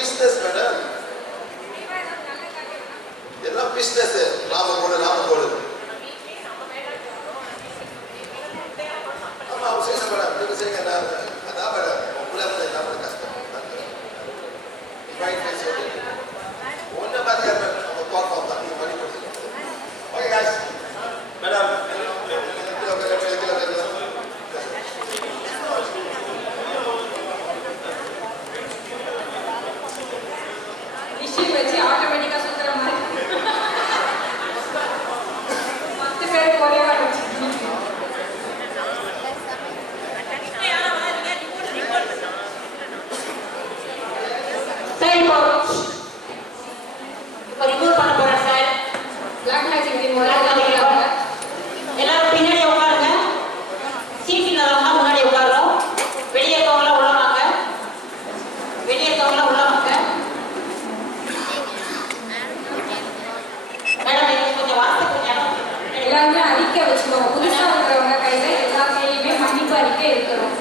Business madam, எல்லாம் business. லாபம் போடு லாபம் போடு. ஆமா அவங்க செய்ய மேடம், நீங்க செய்யுங்க. அதான் மேடம் உங்களை வந்து கஷ்டம் ஒன்றை பார்த்து அவங்க தோற்றம் தான் நீங்கள் பண்ணி கொடுத்துருக்கோம். ஓகே காசு மேடம் மிஷின் வச்சு ஆட்டோமேட்டிக்காக சுற்றுற மாதிரி 10 பேர் ஒரே வாட்டி வச்சுருக்கீங்க. சார் இப்போ ரிமூவ் பண்ண போகிறேன் சார். பிளாக் மேஜிக் எல்லாரும் பின்னாடி உட்காருங்க. சீட்டில் வரவங்க முன்னாடி உட்காரோம். வெளியே இருக்கவங்களாம் உள்ள வாங்க. வெளியே இருக்கவங்களாம் உள்ள வாங்க. மேடம் இது கொஞ்சம் வார்த்தை கொஞ்சம் எல்லாருமே அறிக்கை வச்சுக்கோங்க. புதுசாக இருக்கிறவங்க கையில் எல்லா கையிலுமே மன்னிப்பு அறிக்கை இருக்கணும்.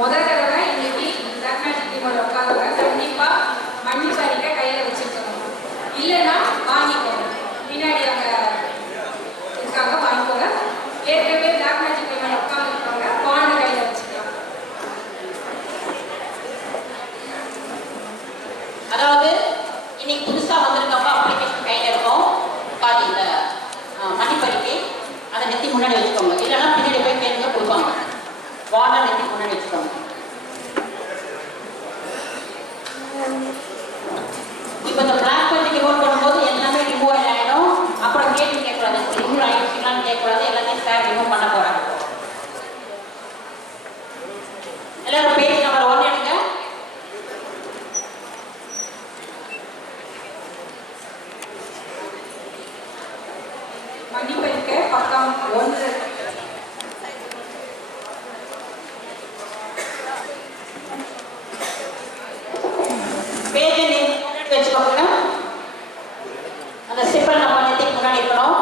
முதல் தடவை இன்னைக்கு பிளாக் மேஜிக் டீமோட உட்காருங்க. கண்டிப்பாக மன்னிப்பு அறிக்கை கையில் வச்சுருக்கணும். இல்லைன்னா வாங்கிக்கோங்க. பின்னாடி அவங்க இருக்காங்க, வாங்கிக்கோங்க. ஏற்கனவே பிளாக் மேஜிக் டீமோட உட்காந்துருக்காங்க, பாண்டு கையில் வச்சுக்கலாம். அதாவது இன்னைக்கு புதுசாக வந்திருக்கவங்க அப்ளிகேஷன் கையில் இருக்கும். பாதி இந்த மன்னிப்பறிக்கை அதை நெத்தி முன்னாடி வச்சுக்கோங்க. இல்லைன்னா பின்னாடி போய் கேளுங்க, கொடுப்பாங்க. வாண்டை நெத்தி முன்னாடி வச்சுக்கோங்க. இப்போ இந்த பிளாக் மேஜிக் ரிமூவ் பண்ணும்போது எல்லாமே ரிமூவ் ஆகிடும். அப்புறம் கேள்வி கேட்கக்கூடாது. ரிமூவ் ஆகிடுச்சுங்களான்னு கேட்கக்கூடாது. எல்லாத்தையும் சார் ரிமூவ் பண்ண போகிறாங்க. எல்லாரும் பேஜ் நம்பர் 1 எடுங்க. மன்னிப்பு அறிக்கை பக்கம் 1. பேஜை முன்னாடி வச்சுக்கோங்க. அந்த சிம்பிள் நம்ம நெத்திக்கு முன்னாடி இருக்கணும்.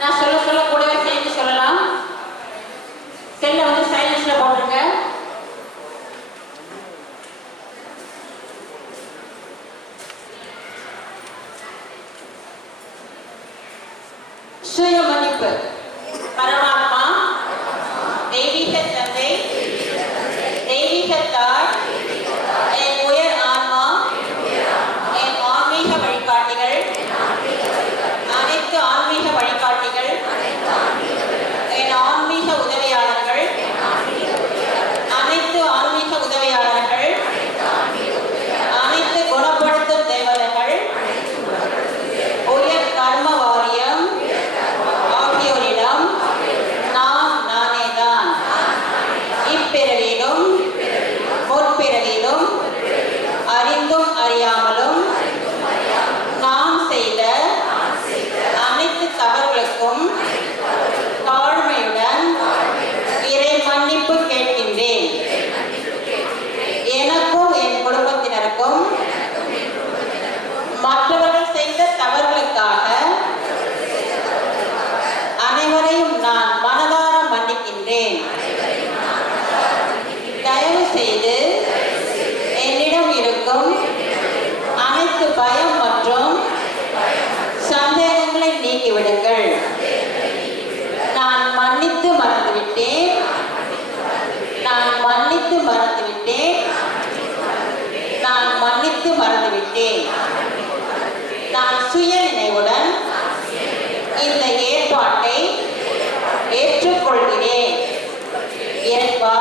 நான் சொல்ல சொல்ல கூடவே சேர்ந்து சொல்லலாம். செல்லை வந்து சைலன்ஸ்ல போட்டுருங்க. சுய மன்னிப்பு. பரமாத்மா, தெய்வீக தந்தை, தெய்வீக தாய், என் உயர் ஆன்மா, என் ஆன்மீக வழிகாட்டிகள், அனைத்து ஆன்மீக வழிகாட்டிகள், என் ஆன்மீக உதவியாளர்கள், அனைத்து ஆன்மீக உதவியாளர்கள், அனைத்து குணப்படுத்தும் தேவதைகள், உயர் கர்ம வாரியம் ஆகியோரிடம் நான் நானேதான் இப்பிறவியிலும் முற்பிறவியிலும் அறிந்தும் அறியாமலும் நான் செய்த அனைத்து தவறுகளுக்கும் தாழ்மையுடன் இறை மன்னிப்பு கேட்கின்றேன். எனக்கும் என் குடும்பத்தினருக்கும் மற்றவர்கள் செய்த தவறுகளுக்காக அனைவரையும் நான் மனதார மன்னிக்கின்றேன். தயவு செய்து என்னிடம் இருக்கும் அனைத்து பயம் மற்றும் சந்தேகங்களை நீக்கிவிடுங்கள். நான் மன்னித்து மறந்துவிட்டேன். நான் மன்னித்து மறந்துவிட்டேன். நான் மன்னித்து மறந்துவிட்டேன். நான் சுய நினைவுடன் இந்த ஏற்பாட்டை ஏற்றுக்கொள்கிறேன். இறைவா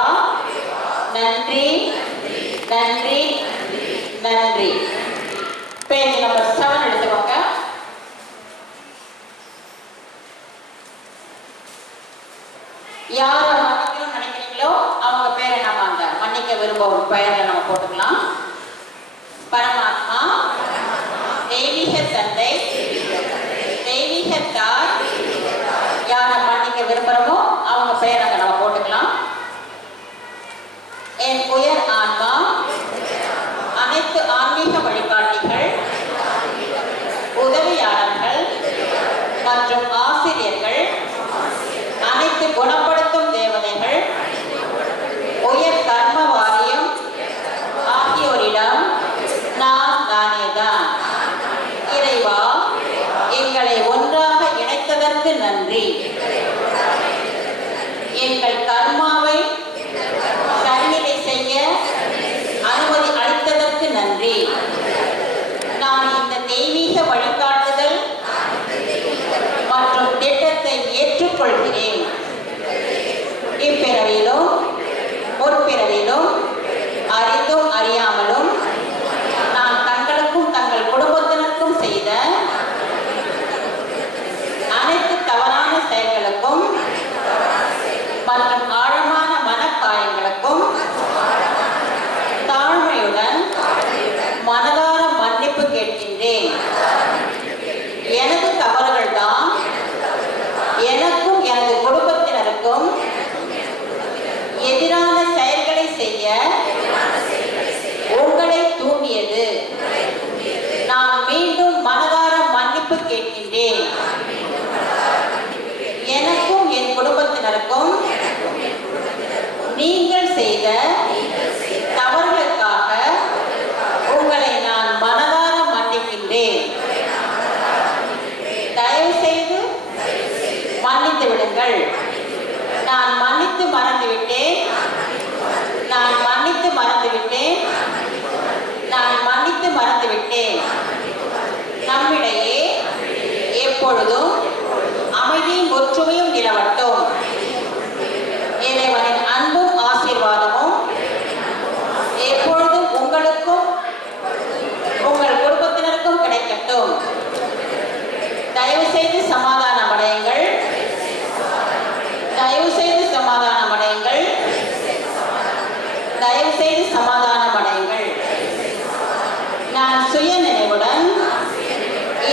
நன்றி நன்றி நன்றி. பேஜ் நம்பர் 7 எடுத்துக்கோங்க. யாரை மன்னிக்கணும்னு நினைக்கிறீங்களோ அவங்க பேரை நம்ம அந்த மன்னிக்க விரும்பும் பெயரை நம்ம போட்டுக்கலாம். பரமாத்மா, தெய்வீக தந்தை, தெய்வீக தாய், யாரை மன்னிக்க விரும்புகிறோமோ அவங்க பெயரை அங்கே நம்ம போட்டுக்கலாம். என் உயர் ஆன்மா, அனைத்து ஆன்மீக வழிகாட்டிகள், உதவியாளர்கள் மற்றும் ஆசிரியர்கள், அனைத்து குணப்படுத்தும் தேவதைகள், உயர் இப்பிறவியிலும் முற்பிறவியிலும் அறிந்தும் அறியாமலும் நான் தங்களுக்கும் தங்கள் குடும்பத்தினருக்கும் செய்த அனைத்து தவறான செயல்களுக்கும் மற்றும் ஆழமான மனக்காயங்களுக்கும் தாழ்மையுடன் மனதார மன்னிப்பு கேட்கின்றேன். எனது தவறுகள் தான் எனக்கும் எனது குடும்பத்தினருக்கும் எதிரான செயல்களை செய்ய உங்களை தூண்டியது. நான் மீண்டும் மனதார மன்னிப்பு கேட்கின்றேன். எனக்கும் என் குடும்பத்தினருக்கும் நீங்கள் செய்த தவறுகளுக்காக உங்களை நான் மனதார மன்னிக்கின்றேன். தயவு செய்து மன்னித்து விடுங்கள். நான் மன்னித்து மறந்துவிட்டேன். நான் மன்னித்து மறந்துவிட்டேன். நான் மன்னித்து மறந்துவிட்டேன். நம்மிடையே எப்பொழுதும் அமைதியும் ஒற்றுமையும் நிலவட்டும். இறைவனின் அன்பும் ஆசீர்வாதமும் எப்பொழுதும் உங்களுக்கும் உங்கள் குடும்பத்தினருக்கும் கிடைக்கட்டும். தயவு செய்து சமாதானம் அடையுங்கள். தயவு செய்து சமாதானம் அடையுங்கள். தயவு செய்து சமாதானம் அடையுங்கள். நான் சுய நினைவுடன்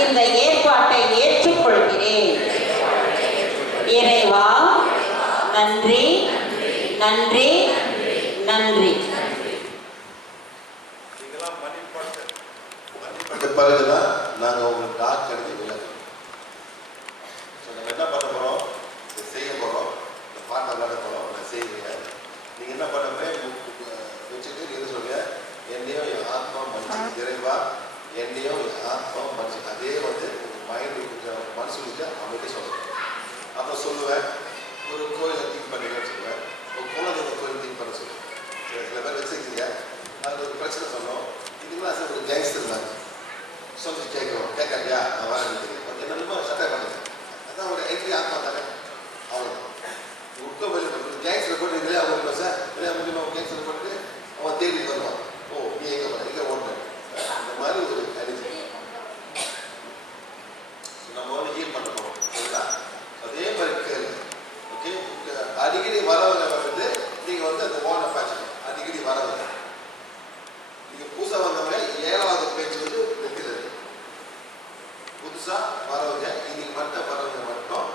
இந்த ஏற்பாட்டை ஏற்றுக்கொள்கிறேன். இறைவா, நன்றி, நன்றி, நன்றி. நீங்களாம் மன்னிப்பட்ட பிறகுதான் நாங்கள் உங்களுக்கு டாக் எழுதி விளக்கணும். ஸோ நம்ம என்ன பண்ண போகிறோம், இதை செய்ய போகிறோம், இந்த பாட்டை விளையாட போகிறோம், அதை செய்வீங்க. நீங்கள் என்ன பண்ணவே வச்சுட்டு எது சொல்லுங்க, என்னையும் என் ஆத்மா மனுஷன் இறைவா, என்னையும் என் ஆத்மா மனுஷன். அதே வந்து மைண்டு மனசுக்கு அமைதி சொல்லணும். அப்புறம் சொல்லுவேன், ஒரு கோயிலை திங்க் பண்ணுங்கன்னு சொல்லுவேன், ஒரு குலதெய்வ கோயில் திங்க் பண்ண சொல்லுவேன். சில பேர் வச்சுருக்கீங்க, அது ஒரு பிரச்சனை சொன்னோம். இதுக்கெல்லாம் சார் ஒரு கேங்ஸ்டர் தான் சொல்லி கேட்குறோம். கேட்கலையா, நான் வரேன் என்னென்னமோ சட்டை பண்ணுங்க. அதான் ஒரு என்ட்ரி ஆத்மா தானே. அவ்வளோ உட்க வெளியே ஒரு கேங்ஸ்டர் போட்டு இல்லையா அவங்க சார் இல்லையா முடியுமா ஒரு கேங்ஸ்டர் போட்டு அவன் தேடி வருவான். ஓ நீ எங்கே பண்ண எங்கே ஓடுறேன், அந்த மாதிரி ஒரு எனர்ஜி நம்ம வந்து ஹீல் பண்ண போகிறோம். சரிங்களா? அதே மாதிரி கேள்வி. ஓகே, அடிக்கடி வரவங்க வந்து நீங்கள் வந்து அந்த ஓனை பாய்ச்சணும். அடிக்கடி வரவங்க நீங்கள் புதுசாக வந்தவங்க 7வது பேச்சு வந்து வெற்றியில் இருக்கு. புதுசாக வரவங்க இன்னைக்கு மட்டும் வரவங்க மட்டும்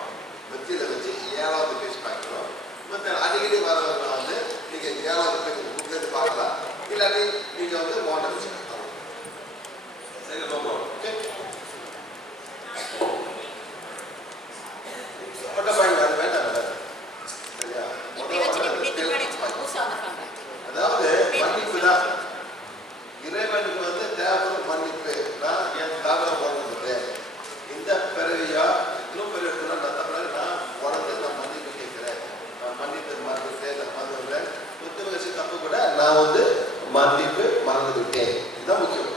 வெற்றியில் வச்சு 7வது பேச்சு பார்க்கணும். மற்ற அடிக்கடி வரவங்க வந்து நீங்கள் 7வது பேச்சு புக்கிலேருந்து பார்க்கலாம். இல்லாட்டி நீங்கள் வந்து ஓனை வச்சுக்கலாம். சரி, ரொம்ப ஓகே. அதாவது மன்னிப்பு தான் இறைவனுக்கு வந்து தேவைப்படும் மன்னிப்பு. நான் என் தவறை உணர்ந்துட்டேன். இந்த பிறவியா இன்னும் பெரிய இடத்துல நான் தவறு நான் உணர்ந்து நான் மன்னிப்பு கேட்கிறேன். நான் மன்னிப்பு மறந்துட்டேன், நான் மறந்துவிட்டேன். புத்தகசி தப்பு கூட நான் வந்து மன்னிப்பு மறந்து விட்டேன். இதுதான் முக்கியம்.